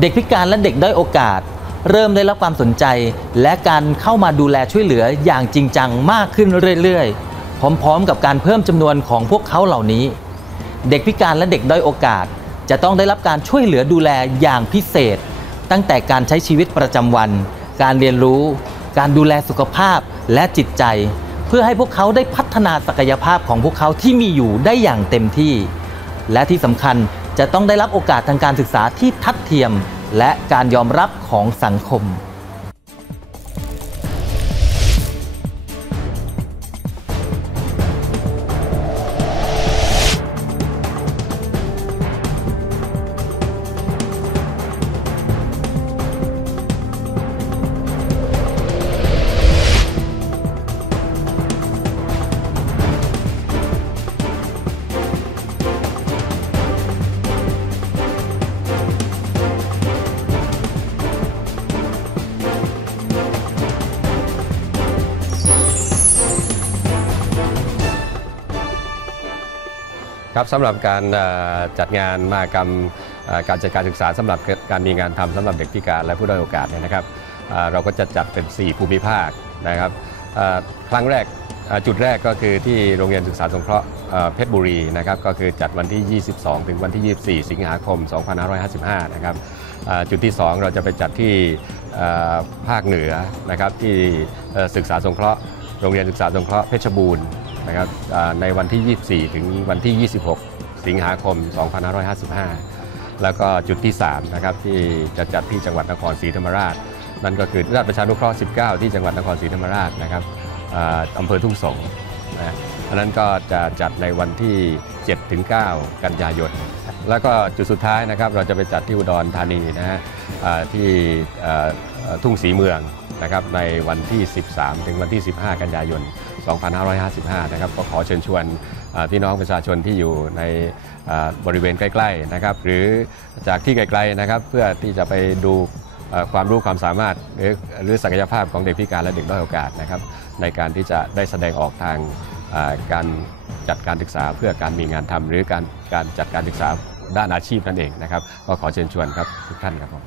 เด็กพิการและเด็กด้อยโอกาส เริ่มได้รับความสนใจ และการเข้ามาดูแลช่วยเหลืออย่างจริงจังมากขึ้นเรื่อยๆ พร้อมๆ กับการเพิ่มจำนวนของพวกเขาเหล่านี้ เด็กพิการและเด็กด้อยโอกาส จะต้องได้รับการช่วยเหลือดูแลอย่างพิเศษ ตั้งแต่การใช้ชีวิตประจำวัน การเรียนรู้ การดูแลสุขภาพและจิตใจ เพื่อให้พวกเขาได้พัฒนาศักยภาพของพวกเขาที่มีอยู่ได้อย่างเต็มที่ และที่สำคัญ จะต้องได้รับโอกาสทางการศึกษาที่ทัดเทียม และการยอมรับของสังคม ครับสำหรับการจัดงานมหกรรมการจัดการศึกษาสำหรับการมีงานทำสำหรับเด็กพิการและผู้ด้อยโอกาสเนี่ยนะครับเราก็จะจัดเป็น 4 ภูมิภาคนะครับครั้งแรกจุดแรกก็คือที่โรงเรียนศึกษาสงเคราะห์เพชรบุรีนะครับก็คือจัดวันที่ 22 ถึงวันที่ 24 สิงหาคม 2555 นะครับจุดที่ 2 เราจะไปจัดที่ภาคเหนือนะครับที่ศึกษาสงเคราะห์โรงเรียนศึกษาสงเคราะห์เพชรบูรณ์ นะครับในวันที่ 24 ถึงวันที่ 26 สิงหาคม 2555 แล้วก็จุดที่ 3 นะครับที่จะจัดที่จังหวัดนครศรีธรรมราช นั่นก็คือราชประชานุเคราะห์ 19 ที่จังหวัดนครศรีธรรมราชนะครับอำเภอทุ่งสงนะอันนั้นก็จะจัดในวันที่ 7 ถึง 9 กันยายน แล้วก็จุดสุดท้ายนะครับเราจะไปจัดที่อุดรธานีนะฮะที่ทุ่งศรีเมือง นะครับในวันที่ 13 ถึงวันที่ 15 กันยายน 2555 นะครับก็ขอเชิญชวนพี่น้องประชาชนที่อยู่ในบริเวณใกล้ๆนะครับหรือจากที่ไกลๆนะครับเพื่อที่จะไปดูความรู้ความสามารถหรือหรือศักยภาพของเด็กพิการและเด็กด้อยโอกาสนะครับในการที่จะได้แสดงออกทางการจัดการศึกษาเพื่อการมีงานทำหรือการการจัดการศึกษาด้านอาชีพนั่นเองนะครับ ก็ขอเชิญชวนครับทุกท่านครับผม